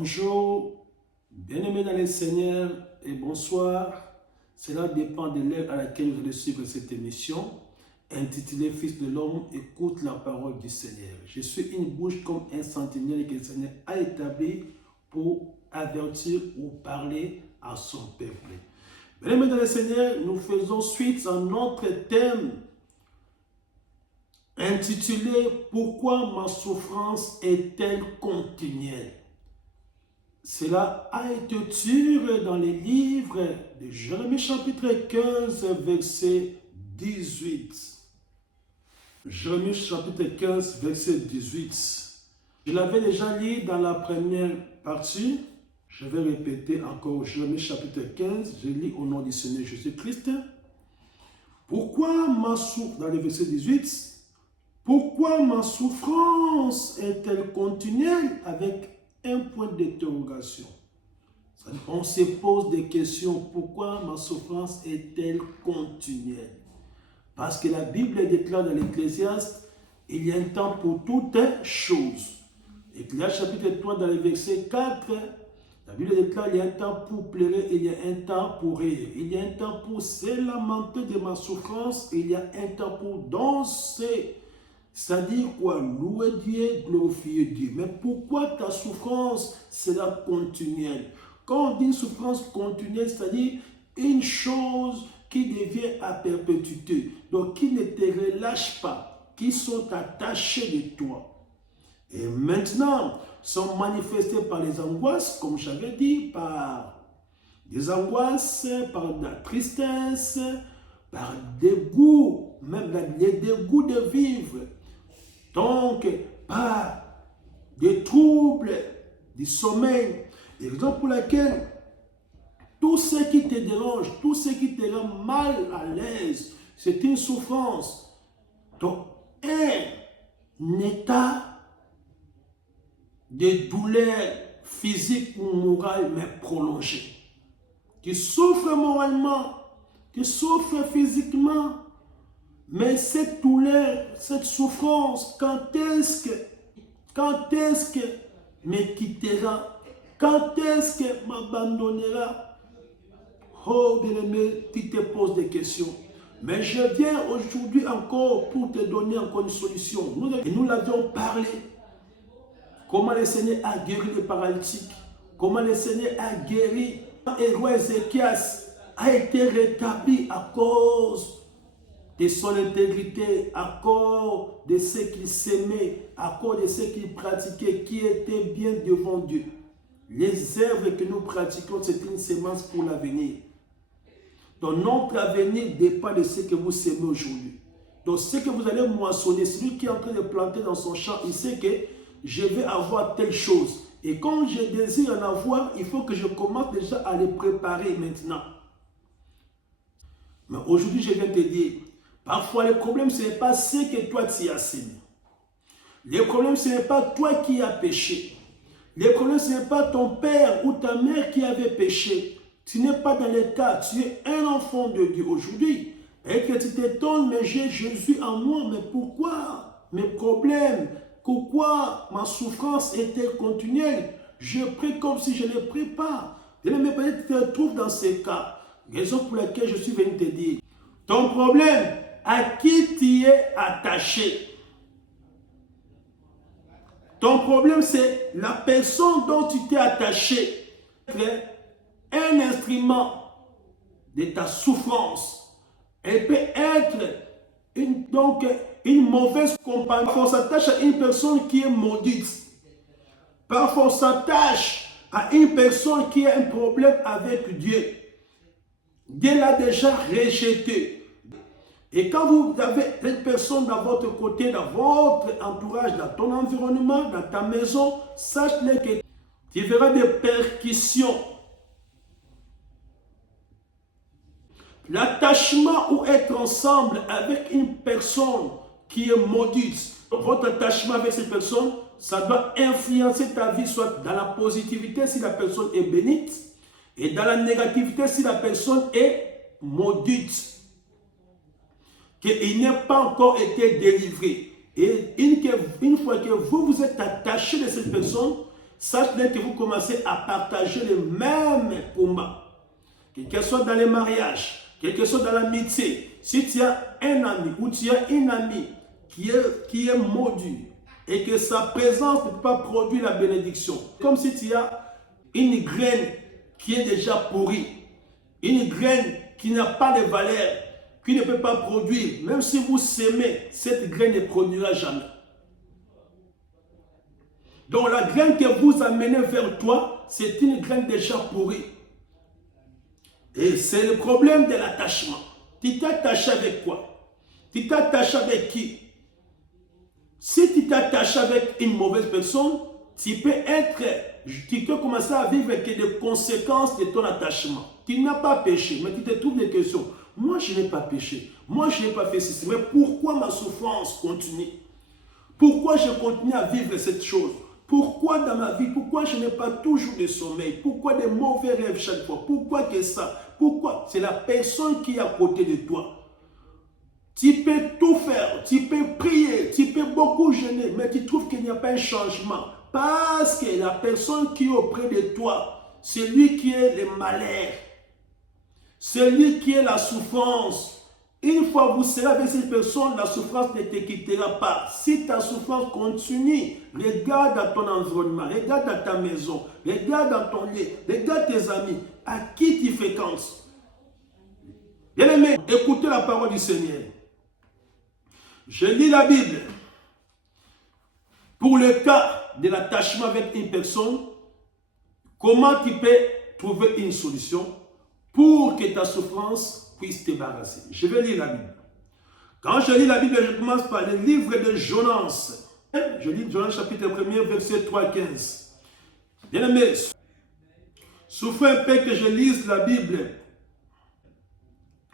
Bonjour, bien-aimés dans le Seigneur et bonsoir. Cela dépend de l'heure à laquelle vous allez suivre cette émission intitulée Fils de l'homme, écoute la parole du Seigneur. Je suis une bouche comme un sentinelle que le Seigneur a établi pour avertir ou parler à son peuple. Bien-aimés dans le Seigneur, nous faisons suite à notre thème intitulé Pourquoi ma souffrance est-elle continuelle? Cela a été tiré dans les livres de Jérémie chapitre 15, verset 18. Jérémie chapitre 15, verset 18. Je l'avais déjà lu dans la première partie. Je vais répéter encore Jérémie chapitre 15. Je lis au nom du Seigneur Jésus-Christ. Pourquoi ma souffrance, dans le verset 18, pourquoi ma souffrance est-elle continuelle avec un point d'interrogation? On se pose des questions. Pourquoi ma souffrance est-elle continuelle? Parce que la Bible déclare dans l'Ecclésiaste, il y a un temps pour toutes choses. Ecclésiaste chapitre 3 dans le verset 4, la Bible déclare, il y a un temps pour pleurer, il y a un temps pour rire. Il y a un temps pour se lamenter de ma souffrance, il y a un temps pour danser. C'est-à-dire quoi? Louer Dieu, glorifier Dieu. Mais pourquoi ta souffrance sera continuelle? Quand on dit une souffrance continuelle, c'est-à-dire une chose qui devient à perpétuité. Donc qui ne te relâche pas, qui sont attachés de toi. Et maintenant, sont manifestés par les angoisses, comme j'avais dit, par des angoisses, par de la tristesse, par des goûts, même les dégoûts de vivre. Donc, par des troubles du sommeil. Et raison pour laquelle tout ce qui te dérange, tout ce qui te rend mal à l'aise, c'est une souffrance. Donc, un état de douleur physique ou morale, mais prolongé. Tu souffres moralement, tu souffres physiquement, mais cette douleur, cette souffrance, quand est-ce que me quittera? Quand est-ce que m'abandonnera? Oh bien-aimé, tu te poses des questions. Mais je viens aujourd'hui encore pour te donner encore une solution. Nous l'avions parlé. Comment le Seigneur a guéri les paralytiques. Comment le Seigneur a guéri. Et roi Ézéchias a été rétabli à cause de son intégrité, à cause de ce qu'il s'aimait, à cause de ce qu'il pratiquait, qui était bien devant Dieu. Les œuvres que nous pratiquons, c'est une semence pour l'avenir. Donc notre avenir dépend de ce que vous semez aujourd'hui. Donc ce que vous allez moissonner, celui qui est en train de planter dans son champ, il sait que je vais avoir telle chose. Et quand je désire en avoir, il faut que je commence déjà à les préparer maintenant. Mais aujourd'hui, je viens te dire, parfois le problème, ce n'est pas ce que toi tu as semé. Le problème, ce n'est pas toi qui as péché. Le problème, ce n'est pas ton père ou ta mère qui avait péché. Tu n'es pas dans le cas, tu es un enfant de Dieu aujourd'hui. Et que tu t'étonnes, mais j'ai Jésus en moi. Mais pourquoi mes problèmes? Pourquoi ma souffrance est-elle continuelle? Je prie comme si je ne prie pas. Mais peut-être que tu te trouves dans ces cas. Raison pour laquelle je suis venu te dire. Ton problème, à qui tu es attaché? Ton problème, c'est la personne dont tu t'es attaché. Un instrument de ta souffrance. Elle peut être une mauvaise compagnie. Parfois, on s'attache à une personne qui est maudite. Parfois, on s'attache à une personne qui a un problème avec Dieu. Dieu l'a déjà rejeté. Et quand vous avez une personne dans votre côté, dans votre entourage, dans ton environnement, dans ta maison, sache-le que tu verras des percussions. L'attachement ou être ensemble avec une personne qui est maudite, votre attachement avec cette personne, ça doit influencer ta vie, soit dans la positivité si la personne est bénite, et dans la négativité si la personne est maudite. Qu'il n'ait pas encore été délivré. Et une fois que vous vous êtes attaché de cette personne, sache bien que vous commencez à partager les mêmes combats. Quel que soit dans les mariages, quel que soit dans l'amitié, si tu as un ami ou tu as une amie qui est maudit et que sa présence ne peut pas produire la bénédiction, comme si tu as une graine qui est déjà pourrie, une graine qui n'a pas de valeur, qui ne peut pas produire, même si vous s'aimez, cette graine ne produira jamais. Donc la graine que vous amenez vers toi, c'est une graine déjà pourrie. Et c'est le problème de l'attachement. Tu t'attaches avec quoi? Tu t'attaches avec qui? Si tu t'attaches avec une mauvaise personne, tu peux commencer à vivre avec des conséquences de ton attachement. Tu n'as pas péché, mais tu te trouves des questions. Moi, je n'ai pas péché. Moi, je n'ai pas fait ceci. Mais pourquoi ma souffrance continue? Pourquoi je continue à vivre cette chose? Pourquoi dans ma vie? Pourquoi je n'ai pas toujours de sommeil? Pourquoi des mauvais rêves chaque fois? Pourquoi que ça? Pourquoi? C'est la personne qui est à côté de toi. Tu peux tout faire, tu peux prier, tu peux beaucoup jeûner, mais tu trouves qu'il n'y a pas un changement. Parce que la personne qui est auprès de toi, c'est lui qui est le malheur. C'est lui qui est la souffrance. Une fois vous serez avec cette personne, la souffrance ne te quittera pas. Si ta souffrance continue, regarde dans ton environnement, regarde dans ta maison, regarde dans ton lit, regarde tes amis, à qui tu fréquentes. Bien-aimé, écoutez la parole du Seigneur. Je lis la Bible. Pour le cas de l'attachement avec une personne, comment tu peux trouver une solution pour que ta souffrance puisse te débarrasser. Je vais lire la Bible. Quand je lis la Bible, je commence par le livre de Jonas. Je lis Jonas chapitre 1er, verset 3 à 15. Bien-aimé, souffrez un peu que je lise la Bible.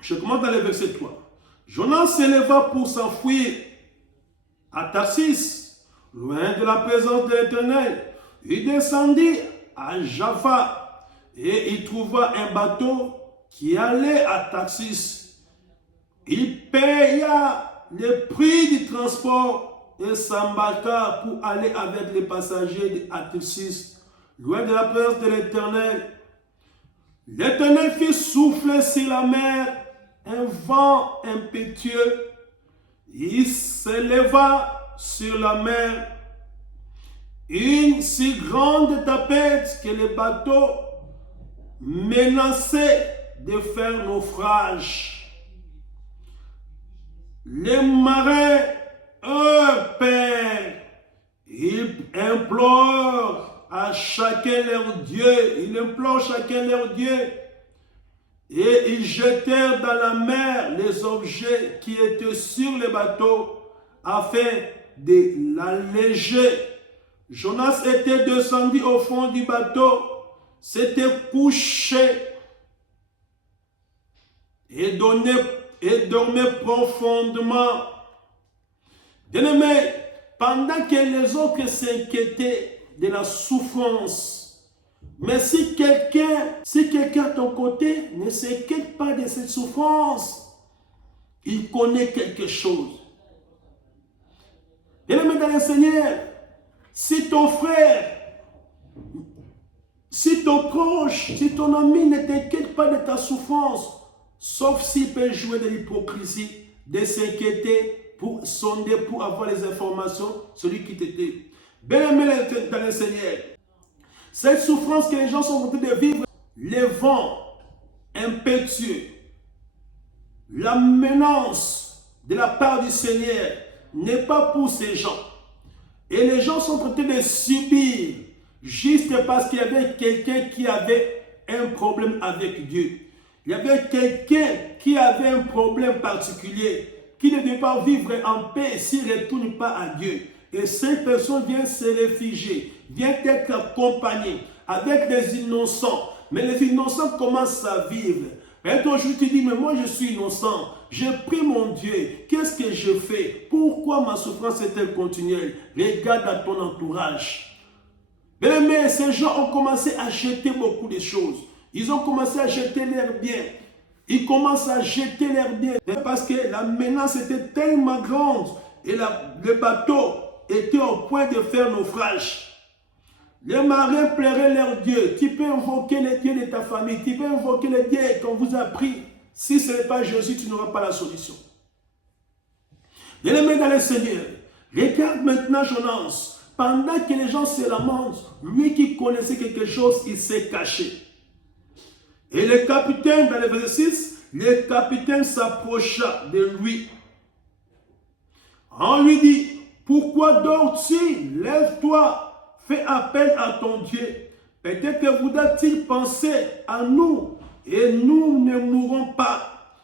Je commence dans le verset 3. Jonas s'éleva pour s'enfuir à Tarsis, loin de la présence de l'Éternel. Il descendit à Jaffa et il trouva un bateau qui allait à Tarsis. Il paya le prix du transport et s'embarqua pour aller avec les passagers à Tarsis, loin de la présence de l'Éternel. L'Éternel fit souffler sur la mer un vent impétueux. Il s'éleva sur la mer une si grande tempête que le bateau menaçait de faire naufrage. Les marins, Père, ils implorent à chacun leur Dieu. Ils implorent chacun leur Dieu. Et ils jetèrent dans la mer les objets qui étaient sur le bateau afin de l'alléger. Jonas était descendu au fond du bateau, s'était couché et dormait profondément. Bien-aimé, pendant que les autres s'inquiétaient de la souffrance, mais si quelqu'un à ton côté ne s'inquiète pas de cette souffrance, il connaît quelque chose. Bien-aimé dans le Seigneur, si ton frère, si ton proche, si ton ami ne t'inquiète pas de ta souffrance, sauf s'il peut jouer de l'hypocrisie, de s'inquiéter pour sonder, pour avoir les informations, celui qui t'était. Bien-aimé dans le Seigneur, cette souffrance que les gens sont en train de vivre, les vents impétueux, la menace de la part du Seigneur n'est pas pour ces gens. Et les gens sont en train de subir juste parce qu'il y avait quelqu'un qui avait un problème avec Dieu. Il y avait quelqu'un qui avait un problème particulier, qui ne devait pas vivre en paix s'il ne retourne pas à Dieu. Et cette personne vient se réfugier, vient être accompagnée avec des innocents. Mais les innocents commencent à vivre. Et toi, je te dis, mais moi je suis innocent. J'ai pris mon Dieu. Qu'est-ce que je fais? Pourquoi ma souffrance est-elle continuelle? Regarde à ton entourage. Mais ces gens ont commencé à jeter beaucoup de choses. Ils ont commencé à jeter leurs biens. Ils commencent à jeter leurs biens. Parce que la menace était tellement grande. Et le bateau était au point de faire naufrage. Les marins pleuraient leur Dieu. Tu peux invoquer les dieux de ta famille. Tu peux invoquer les dieux qu'on vous a pris. Si ce n'est pas Jésus, tu n'auras pas la solution. Bien-aimés dans le Seigneur, regarde maintenant Jonas. Pendant que les gens se lamentent, lui qui connaissait quelque chose, il s'est caché. Et le capitaine, dans le verset 6, le capitaine s'approcha de lui. On lui dit, pourquoi dors-tu? Lève-toi, fais appel à ton Dieu. Peut-être que voudra-t-il penser à nous et nous ne mourrons pas.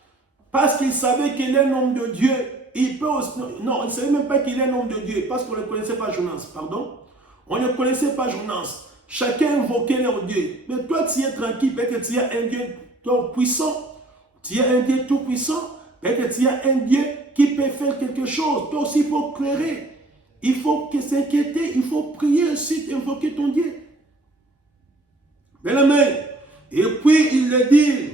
Parce qu'il savait qu'il est un homme de Dieu. Il peut aussi, non, il ne savait même pas qu'il est un homme de Dieu. Parce qu'on ne connaissait pas Jonas, pardon. On ne connaissait pas Jonas. Chacun invoquait leur Dieu. Mais toi, tu es tranquille. Peut-être que tu as un Dieu tout puissant. Tu as un Dieu tout puissant. Peut-être que tu as un Dieu qui peut faire quelque chose. Toi aussi, il faut clairer. Il faut s'inquiéter. Il faut prier aussi, invoquer ton Dieu. Bien-aimé. Et puis, il le dit,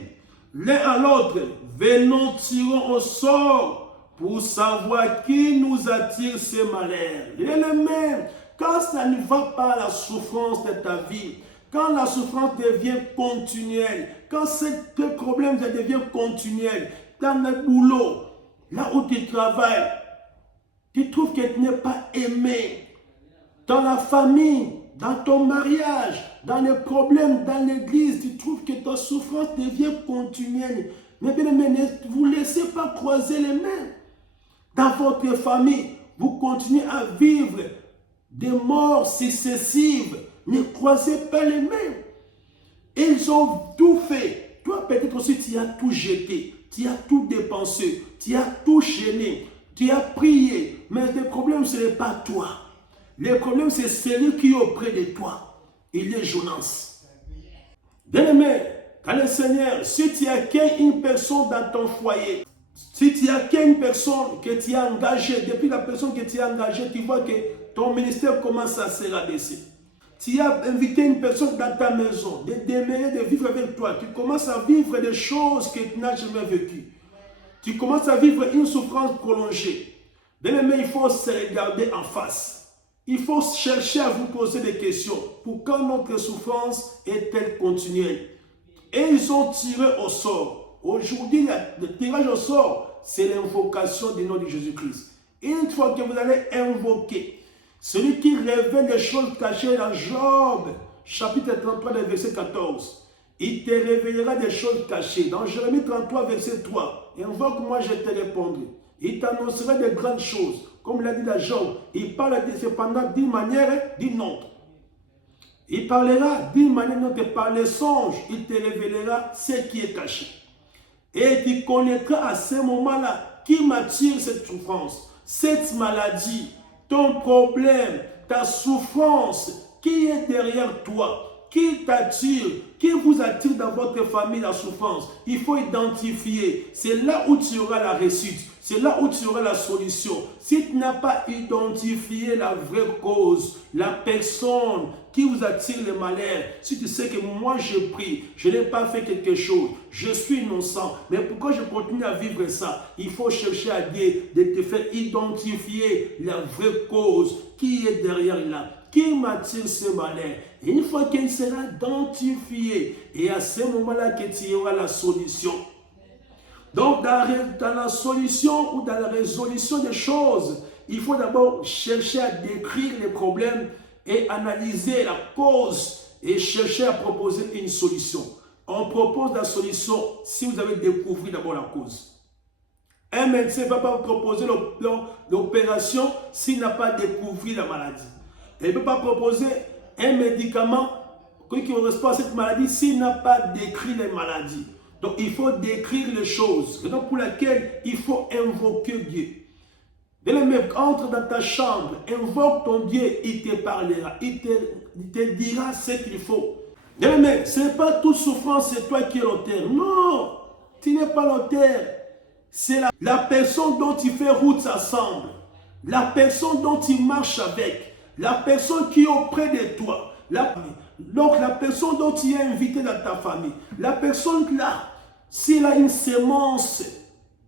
l'un à l'autre, venons, tirons au sort pour savoir qui nous attire ces malheurs. Bien-aimé, quand ça ne va pas, la souffrance de ta vie, quand la souffrance devient continuelle, quand ce problème devient continuel, dans le boulot, là où tu travailles, tu trouves que tu n'es pas aimé, dans la famille, dans ton mariage, dans les problèmes, dans l'église, tu trouves que ta souffrance devient continuelle. Mais bien aimé, ne vous laissez pas croiser les mains. Dans votre famille, vous continuez à vivre des morts successives. Ne croisez pas les mains. Ils ont tout fait. Toi, peut-être aussi, tu as tout jeté. Tu as tout dépensé. Tu as tout gêné. Tu as prié. Mais le problème, ce n'est pas toi. Le problème, c'est celui qui est auprès de toi. Il est Jonas. Bien-aimé, quand le Seigneur, si tu as qu'une personne dans ton foyer, si tu as qu'une personne que tu as engagée, depuis la personne que tu as engagée, tu vois que ton ministère commence à se rabaisser. Tu as invité une personne dans ta maison, de demeurer, de vivre avec toi. Tu commences à vivre des choses que tu n'as jamais vécues. Tu commences à vivre une souffrance prolongée. Bien-aimé, il faut se regarder en face. Il faut chercher à vous poser des questions. Pourquoi notre souffrance est-elle continuelle? Et ils ont tiré au sort. Aujourd'hui, le tirage au sort, c'est l'invocation du nom de Jésus-Christ. Une fois que vous allez invoquer, celui qui révèle les choses cachées dans Job, chapitre 33, verset 14, il te révélera des choses cachées. Dans Jérémie 33, verset 3, invoque-moi, je te répondrai. Il t'annoncera de grandes choses. Comme l'a dit la Job, il parle cependant d'une manière, d'une autre. Il parlera d'une manière autre par les songes. Il te révélera ce qui est caché. Et tu connaîtras à ce moment-là qui m'attire cette souffrance, cette maladie, ton problème, ta souffrance, qui est derrière toi, qui t'attire, qui vous attire dans votre famille la souffrance. Il faut identifier. C'est là où tu auras la réussite. C'est là où tu auras la solution. Si tu n'as pas identifié la vraie cause, la personne qui vous attire le malheur, si tu sais que moi je prie, je n'ai pas fait quelque chose, je suis innocent, mais pourquoi je continue à vivre ça? Il faut chercher à Dieu de te faire identifier la vraie cause qui est derrière là. Qui m'attire ce malheur? Et une fois qu'il sera identifié, et à ce moment-là que tu auras la solution. Donc, dans la solution ou dans la résolution des choses, il faut d'abord chercher à décrire les problèmes et analyser la cause et chercher à proposer une solution. On propose la solution si vous avez découvert d'abord la cause. Un médecin ne va pas proposer l'opération s'il n'a pas découvert la maladie. Il ne peut pas proposer un médicament qui correspond à cette maladie s'il n'a pas décrit les maladies. Donc, il faut décrire les choses. Raison pour laquelle il faut invoquer Dieu. Bien-aimé, entre dans ta chambre, invoque ton Dieu, il te parlera. Il te dira ce qu'il faut. Bien-aimé, ce n'est pas toute souffrance, c'est toi qui es l'auteur. Non, tu n'es pas l'auteur. C'est la personne dont tu fais route ensemble. La personne dont tu marches avec. La personne qui est auprès de toi. Donc la personne dont tu es invité dans ta famille. La personne là, s'il a une sémence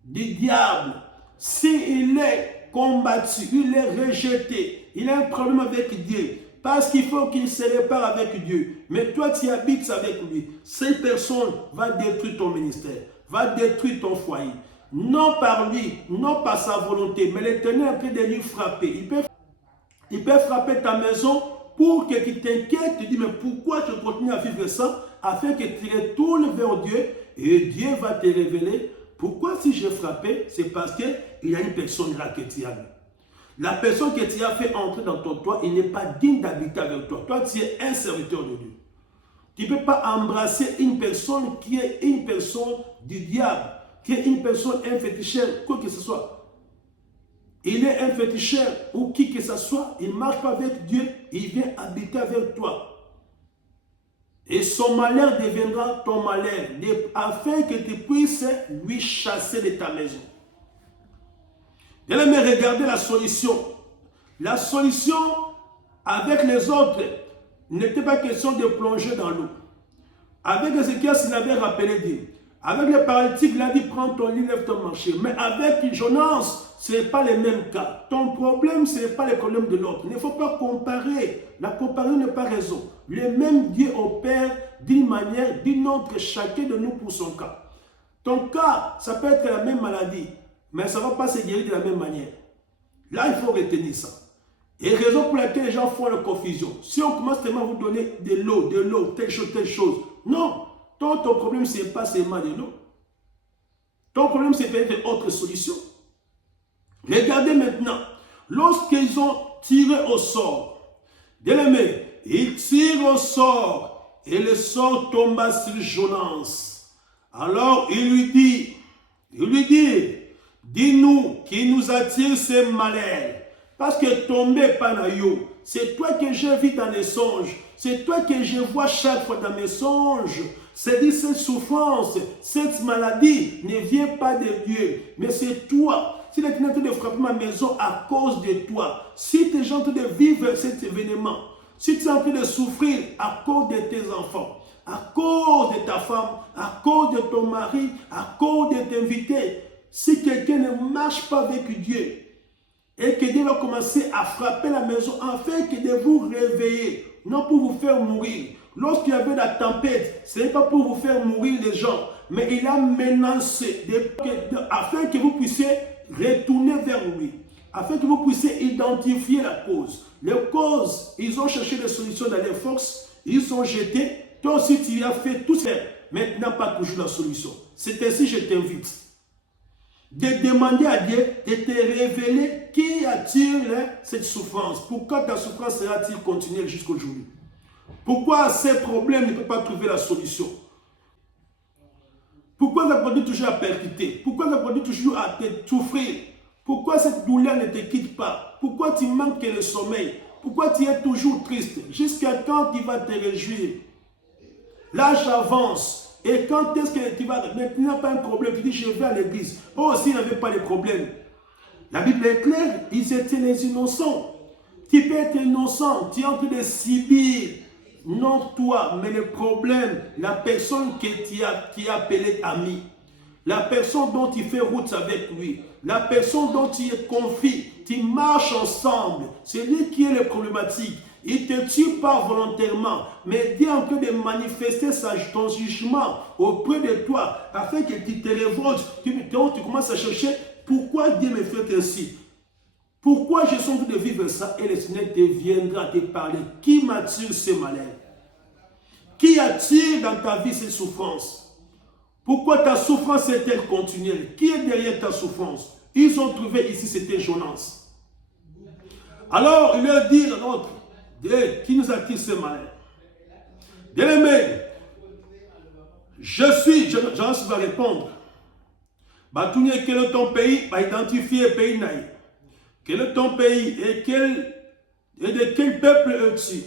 du diable, s'il est combattu, il est rejeté, il a un problème avec Dieu, parce qu'il faut qu'il se répare avec Dieu. Mais toi, tu habites avec lui. Cette personne va détruire ton ministère, va détruire ton foyer. Non par lui, non par sa volonté, mais l'Éternel est en train de lui frapper. Il peut frapper ta maison pour que tu t'inquiètes, tu dis, mais pourquoi tu continues à vivre ça, afin que tu retournes vers Dieu et Dieu va te révéler. Pourquoi si j'ai frappé, c'est parce qu'il y a une personne là que tu as vu. La personne que tu as fait entrer dans ton toit, il n'est pas digne d'habiter avec toi. Toi, tu es un serviteur de Dieu. Tu ne peux pas embrasser une personne qui est une personne du diable, qui est une personne, un féticheur, quoi que ce soit. Il est un féticheur ou qui que ce soit, il ne marche pas avec Dieu, il vient habiter avec toi. Et son malheur deviendra ton malheur, afin que tu puisses lui chasser de ta maison. Bien-aimé, regardez la solution. La solution avec les autres n'était pas question de plonger dans l'eau. Avec Ézéchiel, il avait rappelé Dieu. Avec les paralytiques, il a dit prends ton lit, lève ton marché. Mais avec Jonas, ce n'est pas les mêmes cas. Ton problème, ce n'est pas le problème de l'autre. Il ne faut pas comparer. La comparaison n'est pas raison. Le même Dieu opère d'une manière, d'une autre, chacun de nous pour son cas. Ton cas, ça peut être la même maladie, mais ça ne va pas se guérir de la même manière. Là, il faut retenir ça. Et raison pour laquelle les gens font la confusion. Si on commence tellement à vous donner de l'eau, telle chose. Non, ton problème, ce n'est pas seulement de l'eau. Ton problème, c'est peut-être autre solution. Regardez maintenant, lorsqu'ils ont tiré au sort, bien-aimé, ils tirent au sort et le sort tomba sur Jonas. Alors il lui dit, dis-nous qui nous attire ces malheurs. Parce que tomber par la yo, c'est toi que je vis dans les songes. C'est toi que je vois chaque fois dans mes songes. C'est-à-dire cette souffrance, cette maladie ne vient pas de Dieu, mais c'est toi. Si l'Éternel est en train de frapper ma maison à cause de toi, si tu es en train de vivre cet événement, si tu es en train de souffrir à cause de tes enfants, à cause de ta femme, à cause de ton mari, à cause de tes invités, si quelqu'un ne marche pas avec Dieu, et que Dieu va commencer à frapper la maison afin que de vous réveiller, non pour vous faire mourir. Lorsqu'il y avait la tempête, ce n'est pas pour vous faire mourir les gens, mais il a menacé afin que vous puissiez retourner vers lui, afin que vous puissiez identifier la cause. Les causes, ils ont cherché des solutions dans les forces, ils sont jetés. Toi aussi, tu as fait tout ça, mais tu n'as pas toujours la solution. C'est ainsi que je t'invite de demander à Dieu de te révéler qui attire cette souffrance. Pourquoi ta souffrance sera-t-il continuelle jusqu'aujourd'hui? Pourquoi ces problèmes ne peuvent pas trouver la solution? Pourquoi ça produit toujours à percuter? Pourquoi ça produit toujours à te souffrir? Pourquoi cette douleur ne te quitte pas? Pourquoi tu manques le sommeil? Pourquoi tu es toujours triste? Jusqu'à quand tu vas te réjouir? L'âge avance. Et quand est-ce que tu vas... Mais tu n'as pas un problème. Tu dis, je vais à l'église. Oh, s'ils n'avaient pas de problème. La Bible est claire. Ils étaient les innocents. Tu peux être innocent. Tu es en train de subir. Non toi, mais le problème. La personne que tu as appelée ami. La personne dont tu fais route avec lui. La personne dont tu es confié. Tu marches ensemble. C'est lui qui est le problématique. Il ne te tue pas volontairement, mais Dieu est en train de manifester ton jugement auprès de toi, afin que tu te révoltes. Tu commences à chercher pourquoi Dieu me fait ainsi. Pourquoi je suis en train de vivre ça? Et le Seigneur te viendra te parler. Qui m'attire ce malheur? Qui attire dans ta vie ces souffrances? Pourquoi ta souffrance est-elle continuelle? Qui est derrière ta souffrance? Ils ont trouvé ici, c'était Jonas. Alors, il leur dit à l'autre, qui nous attire ce malheur? Bien-aimé, Jonas va répondre. Quel est ton pays? Identifier le pays naïf. Quel est ton pays et de quel peuple es-tu?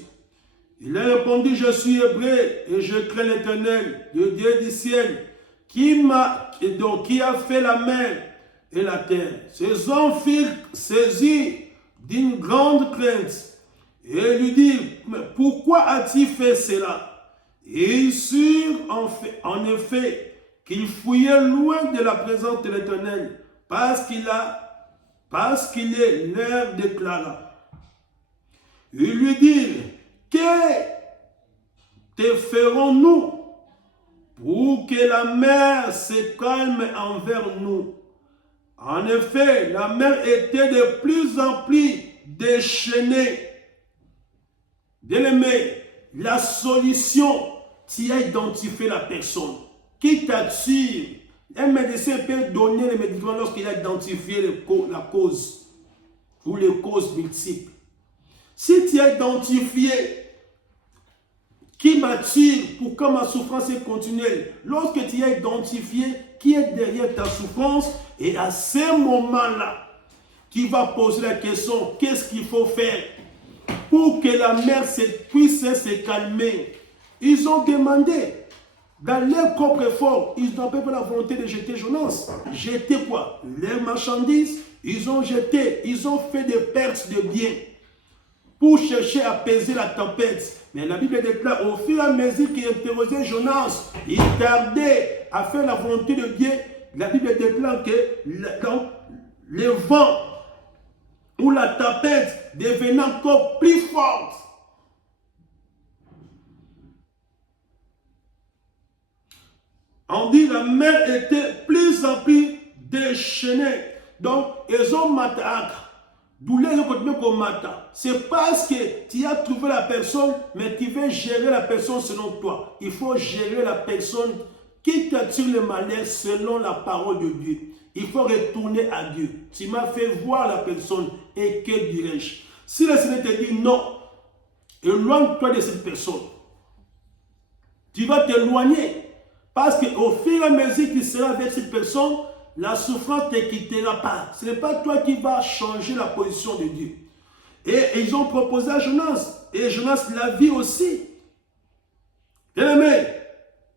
Il a répondu, je suis hébreu et je crains l'Éternel, le Dieu du ciel, qui a fait la mer et la terre. Ces hommes furent saisis d'une grande crainte. Et lui dit, pourquoi as-tu fait cela? Et ils surent en effet qu'il fouillait loin de la présence de l'Éternel, parce qu'il leur déclara. Ils lui dirent, que te ferons-nous pour que la mer se calme envers nous? En effet, la mer était de plus en plus déchaînée. Bien-aimé, la solution, tu as identifié la personne qui t'attire. Un médecin peut donner les médicaments lorsqu'il a identifié la cause ou les causes multiples. Si tu as identifié qui m'attire, pourquoi ma souffrance est continuelle, lorsque tu as identifié qui est derrière ta souffrance, et à ce moment-là, tu vas poser la question, qu'est-ce qu'il faut faire pour que la mer puisse se calmer? Ils ont demandé, dans leur propre effort, ils n'ont pas la volonté de jeter Jonas. Jeter quoi? Leurs marchandises, ils ont jeté, ils ont fait des pertes de biens pour chercher à apaiser la tempête. Mais la Bible déclare, au fur et à mesure qu'il interrogeait Jonas, il tardait à faire la volonté de Dieu. La Bible déclare que le vent ou la tempête devenait encore plus forte. On dit que la mer était plus en plus déchaînée. Donc, ils ont massacré. C'est parce que tu as trouvé la personne, mais tu veux gérer la personne selon toi. Il faut gérer la personne qui t'attire le malheur selon la parole de Dieu. Il faut retourner à Dieu. Tu m'as fait voir la personne et que dirais-je? Si le Seigneur te dit non, éloigne-toi de cette personne. Tu vas t'éloigner parce qu'au fur et à mesure que tu seras avec cette personne, la souffrance ne te quittera pas. Ce n'est pas toi qui vas changer la position de Dieu. Et ils ont proposé à Jonas. Et Jonas l'a vu aussi. Bien-aimé,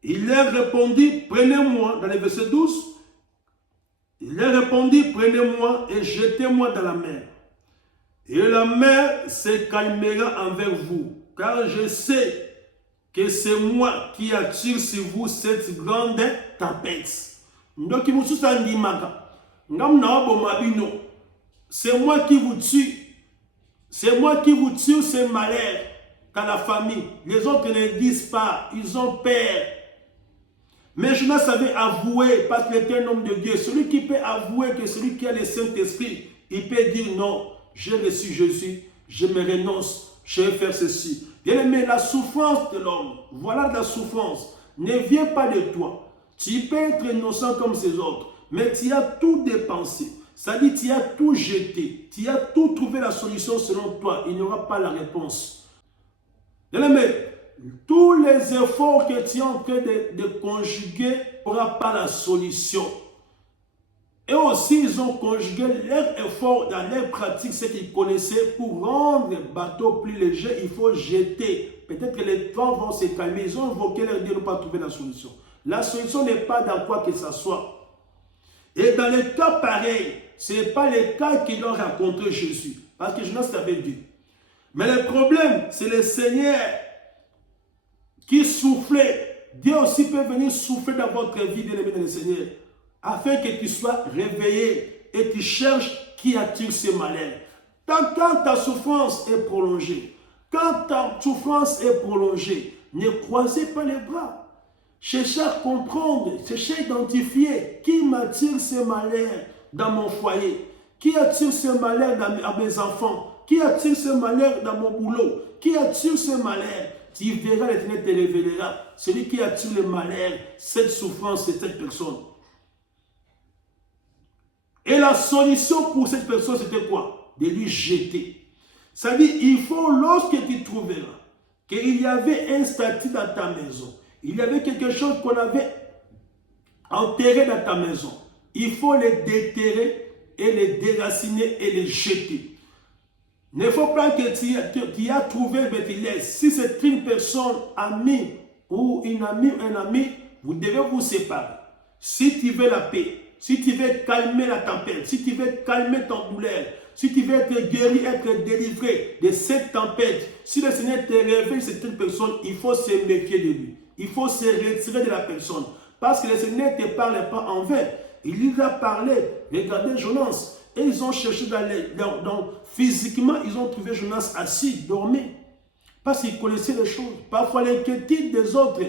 il leur répondit, prenez-moi, dans le verset 12, il leur répondit, prenez-moi et jetez-moi dans la mer. Et la mer se calmera envers vous, car je sais que c'est moi qui attire sur vous cette grande tempête. C'est moi qui vous tue. C'est moi qui vous tue, c'est malheur dans la famille. Les autres ne disent pas, ils ont peur. Mais Jonas avait avoué, parce qu'il était un homme de Dieu. Celui qui peut avouer que celui qui a le Saint-Esprit, il peut dire non, j'ai reçu Jésus, je me renonce, je vais faire ceci. Bien aimé, la souffrance de l'homme, voilà la souffrance, ne vient pas de toi. Tu peux être innocent comme ces autres, mais tu as tout dépensé. C'est-à-dire, tu as tout jeté, tu as tout trouvé la solution selon toi. Il n'y aura pas la réponse. Bien aimé, tous les efforts que tu es en train de conjuguer n'aura pas la solution. Et aussi, ils ont conjugué leurs efforts dans leur pratique, ce qu'ils connaissaient, pour rendre le bateau plus léger, il faut jeter. Peut-être que les vents vont se calmer. Ils ont invoqué leur Dieu, n'ont pas trouvé la solution. La solution n'est pas dans quoi que ce soit. Et dans les cas pareils, ce n'est pas les cas qu'ils ont rencontré Jésus. Parce que Jonas l'avait dit. Mais le problème, c'est le Seigneur qui soufflait. Dieu aussi peut venir souffler dans votre vie, bien-aimé dans le Seigneur, afin que tu sois réveillé et tu cherches qui attire ces malheurs. Quand ta souffrance est prolongée, ne croisez pas les bras. Cherchez à comprendre, cherchez à identifier qui m'attire ces malheurs dans mon foyer, qui attire ces malheurs à mes enfants, qui attire ces malheurs dans mon boulot, qui attire ces malheurs. Tu verras, l'Éternel te révélera. Celui qui attire le malheur, cette souffrance, c'est cette personne. Et la solution pour cette personne, c'était quoi? De lui jeter. Ça dit, il faut, lorsque tu trouveras qu'il y avait un statut dans ta maison, il y avait quelque chose qu'on avait enterré dans ta maison, il faut les déterrer et les déraciner et les jeter. Il ne faut pas que tu as trouvé, mais tu laisses. Si c'est une personne amie ou une amie, un ami, vous devez vous séparer. Si tu veux la paix, si tu veux calmer la tempête, si tu veux calmer ton douleur, si tu veux être guéri, être délivré de cette tempête, si le Seigneur te révèle cette personne, il faut se méfier de lui. Il faut se retirer de la personne. Parce que le Seigneur ne te parle pas en vain. Il lui a parlé. Regardez Jonas. Et ils ont cherché physiquement, ils ont trouvé Jonas assis, dormi. Parce qu'il connaissait les choses. Parfois, l'inquiétude des autres,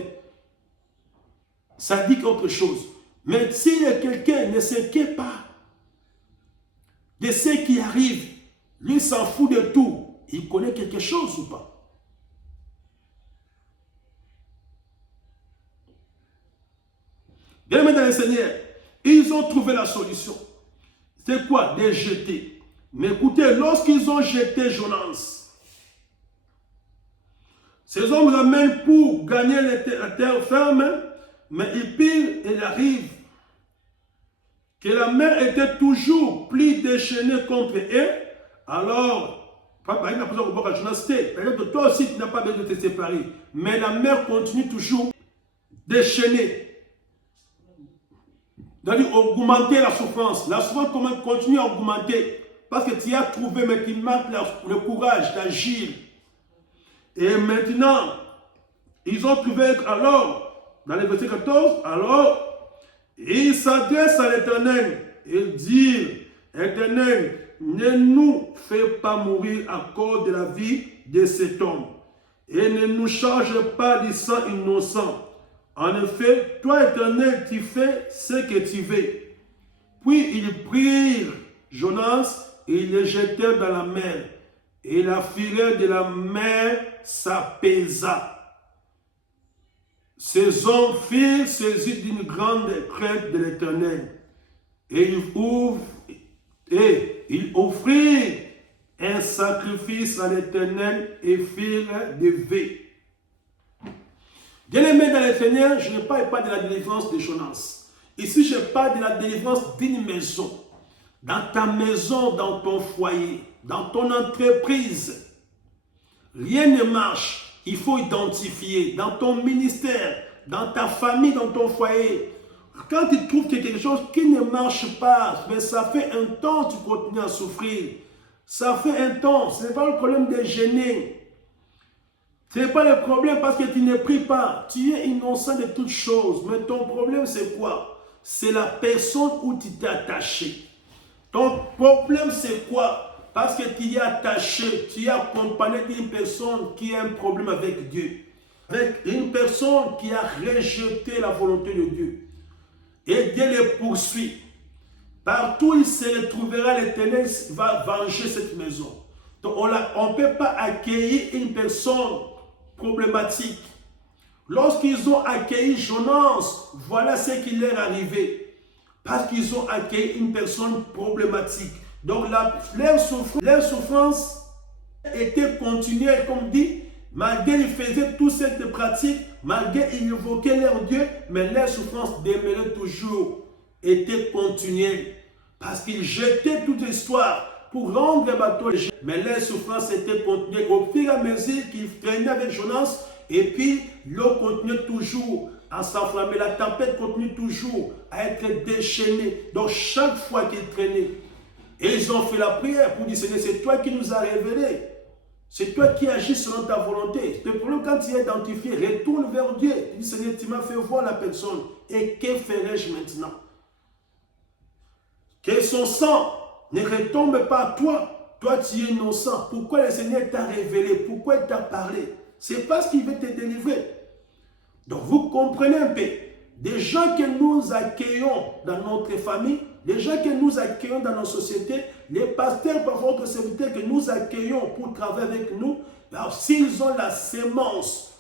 ça dit autre chose. Mais si quelqu'un ne s'inquiète pas de ce qui arrive, lui s'en fout de tout, il connaît quelque chose ou pas? Bien aimés dans le Seigneur, ils ont trouvé la solution. C'est quoi? De jeter. Mais écoutez, lorsqu'ils ont jeté Jonas, ces hommes ramènent pour gagner la terre ferme, mais il arrive que la mer était toujours plus déchaînée contre eux. Alors, papa, il n'a pas besoin de voir Jonas. C'est-à-dire que toi aussi, tu n'as pas besoin de te séparer. Mais la mer continue toujours déchaînée. C'est-à-dire augmenter la souffrance. La souffrance continue à augmenter. Parce que tu as trouvé, mais tu manques le courage d'agir. Et maintenant, ils ont trouvé, alors, dans le verset 14, alors, ils s'adressent à l'Éternel et disent, Éternel, ne nous fais pas mourir à cause de la vie de cet homme. Et ne nous charge pas du sang innocent. En effet, toi, Éternel, tu fais ce que tu veux. Puis ils prirent Jonas et ils le jetèrent dans la mer. Et la fureur de la mer s'apaisa. Ces hommes furent saisis d'une grande crainte de l'Éternel. Et ils offrirent un sacrifice à l'Éternel et firent des vœux. Bien-aimés dans le Seigneur, je ne parle pas de la délivrance de Jonas. Ici, je parle de la délivrance d'une maison. Dans ta maison, dans ton foyer, dans ton entreprise. Rien ne marche. Il faut identifier dans ton ministère, dans ta famille, dans ton foyer. Quand tu trouves quelque chose qui ne marche pas, mais ça fait un temps que tu continues à souffrir. Ça fait un temps. Ce n'est pas le problème de gêner. Ce n'est pas le problème parce que tu ne pries pas. Tu es innocent de toutes choses. Mais ton problème, c'est quoi? C'est la personne où tu t'es attaché. Ton problème, c'est quoi? Parce que tu es attaché, tu es accompagné d'une personne qui a un problème avec Dieu. Avec une personne qui a rejeté la volonté de Dieu. Et Dieu les poursuit. Partout où il se retrouvera, l'Éternel va venger cette maison. Donc on ne peut pas accueillir une personne problématique. Lorsqu'ils ont accueilli Jonas, voilà ce qui leur est arrivé. Parce qu'ils ont accueilli une personne problématique. Donc leur souffrance était continuelle, comme dit, malgré ils faisaient toutes ces pratiques, malgré ils invoquaient leur Dieu, mais leur souffrance demeurait toujours, était continuelle. Parce qu'ils jetaient toute l'histoire pour rendre le bateau. Mais leur souffrance était continuelle. Au fur et à mesure qu'ils traînaient avec Jonas, et puis l'eau continuait toujours à s'enflammer. La tempête continue toujours à être déchaînée. Donc chaque fois qu'ils traînaient, et ils ont fait la prière pour dire, Seigneur, c'est toi qui nous as révélé. C'est toi qui agis selon ta volonté. Le problème, quand tu es identifié, retourne vers Dieu. Tu dis, Seigneur, tu m'as fait voir la personne. Et que ferai-je maintenant? Que son sang ne retombe pas à toi. Toi, tu es innocent. Pourquoi le Seigneur t'a révélé? Pourquoi il t'a parlé? C'est parce qu'il veut te délivrer. Donc, vous comprenez un peu. Des gens que nous accueillons dans notre famille, les gens que nous accueillons dans nos sociétés, les pasteurs, par votre serviteur que nous accueillons pour travailler avec nous, alors s'ils ont la sémence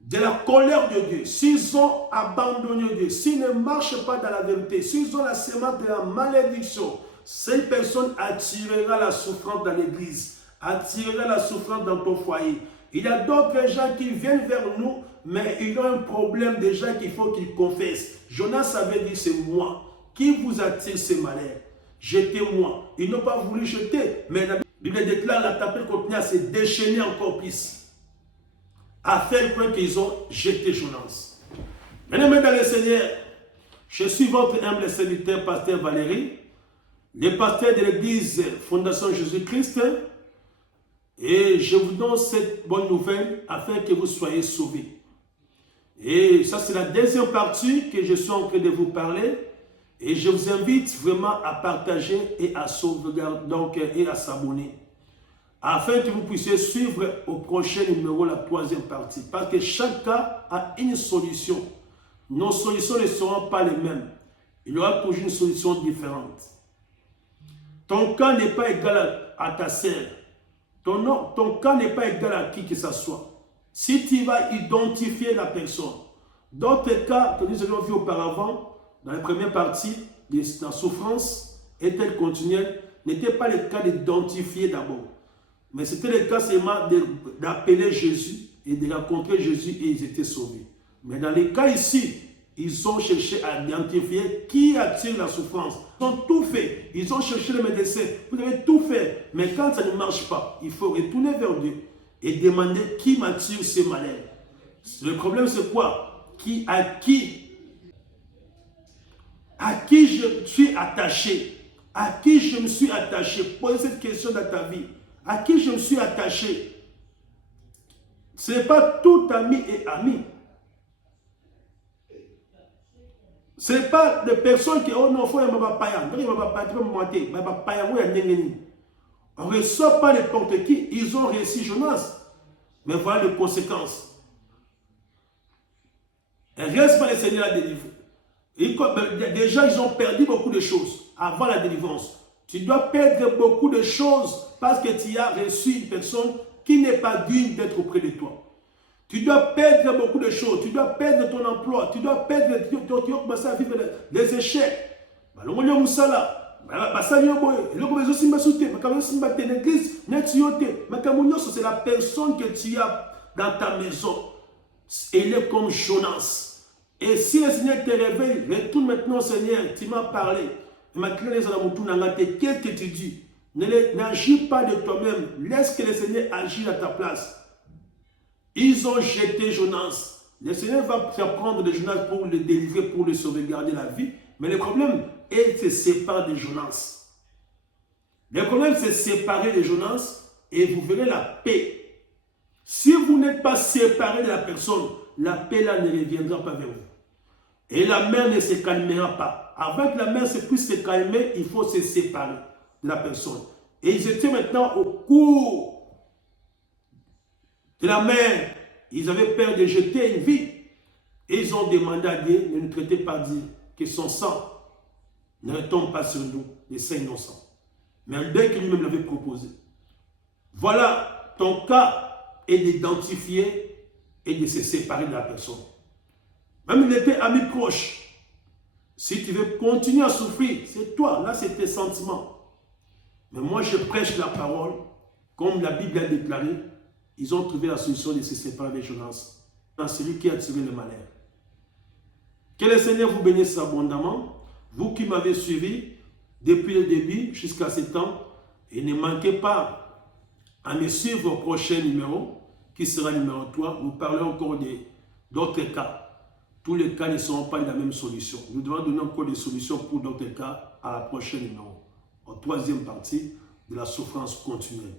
de la colère de Dieu, s'ils ont abandonné Dieu, s'ils ne marchent pas dans la vérité, s'ils ont la sémence de la malédiction, cette personne attirera la souffrance dans l'église, attirera la souffrance dans ton foyer. Il y a d'autres gens qui viennent vers nous, mais ils ont un problème déjà qu'il faut qu'ils confessent. Jonas avait dit, c'est moi. Qui vous attire ces malheurs? Jetez-moi. Ils n'ont pas voulu jeter, mais la Bible déclare la tempête continue à se déchaîner encore plus. À tel point qu'ils ont jeté Jonas. Bien-aimés dans le Seigneur, je suis votre humble serviteur, pasteur Valérie, le pasteur de l'église Fondation Jésus-Christ. Et je vous donne cette bonne nouvelle afin que vous soyez sauvés. Et ça, c'est la deuxième partie que je suis en train de vous parler. Et je vous invite vraiment à partager et à sauvegarder, donc, et à s'abonner, afin que vous puissiez suivre au prochain numéro la troisième partie. Parce que chaque cas a une solution. Nos solutions ne seront pas les mêmes. Il y aura toujours une solution différente. Ton cas n'est pas égal à ta sœur. Ton cas n'est pas égal à qui que ce soit. Si tu vas identifier la personne, d'autres cas que nous avons vus auparavant, dans la première partie, la souffrance est-elle continuelle, n'était pas le cas d'identifier d'abord. Mais c'était le cas seulement d'appeler Jésus et de rencontrer Jésus et ils étaient sauvés. Mais dans les cas ici, ils ont cherché à identifier qui attire la souffrance. Ils ont tout fait. Ils ont cherché le médecin. Vous avez tout fait. Mais quand ça ne marche pas, il faut retourner vers Dieu et demander qui m'attire ces malheurs. Le problème c'est quoi? À qui je suis attaché? À qui je me suis attaché? Posez cette question dans ta vie. À qui je me suis attaché? Ce n'est pas tout ami et ami. Ce n'est pas des personnes qui, oh non, il faut un papayan. On ne reçoit pas n'importe qui. Ils ont réussi Jonas. Mais voilà les conséquences. Et reste pas le Seigneur à délivrer. Déjà, ils ont perdu beaucoup de choses avant la délivrance. Tu dois perdre beaucoup de choses parce que tu as reçu une personne qui n'est pas digne d'être auprès de toi. Tu dois perdre beaucoup de choses. Tu dois perdre ton emploi. Tu dois perdre, tu dois commencer à vivre des échecs. C'est la personne que tu as dans ta maison. Elle est comme Jonas. Et si le Seigneur te réveille, retourne maintenant, Seigneur, tu m'as parlé. Qu'est-ce que tu dis? N'agis pas de toi-même. Laisse que le Seigneur agisse à ta place. Ils ont jeté Jonas. Le Seigneur va faire prendre de Jonas pour le délivrer, pour le sauvegarder la vie. Mais le problème, il se sépare de Jonas. Le problème, c'est séparer de Jonas et vous verrez la paix. Si vous n'êtes pas séparé de la personne, la paix là ne reviendra pas vers vous. Et la mer ne se calmera pas. Avant que la mer puisse se calmer, il faut se séparer de la personne. Et ils étaient maintenant au cours de la mer. Ils avaient peur de jeter une vie. Et ils ont demandé à Dieu, ne nous traitez pas Dieu, que son sang ne retombe pas sur nous, les saints innocents. Mais dès qu'il lui-même l'avait proposé. Voilà, ton cas est d'identifier et de se séparer de la personne. Même il était ami proche. Si tu veux continuer à souffrir, c'est toi, là c'est tes sentiments. Mais moi je prêche la parole, comme la Bible a déclaré, ils ont trouvé la solution de se séparer de Jonas, dans celui qui a tiré le malheur. Que le Seigneur vous bénisse abondamment, vous qui m'avez suivi depuis le début jusqu'à ce temps, et ne manquez pas à me suivre au prochain numéro, qui sera numéro 3, nous parlerons encore d'autres cas. Tous les cas ne seront pas de la même solution. Nous devons donner encore des solutions pour d'autres cas à la prochaine numéro, en troisième partie de la souffrance continuelle.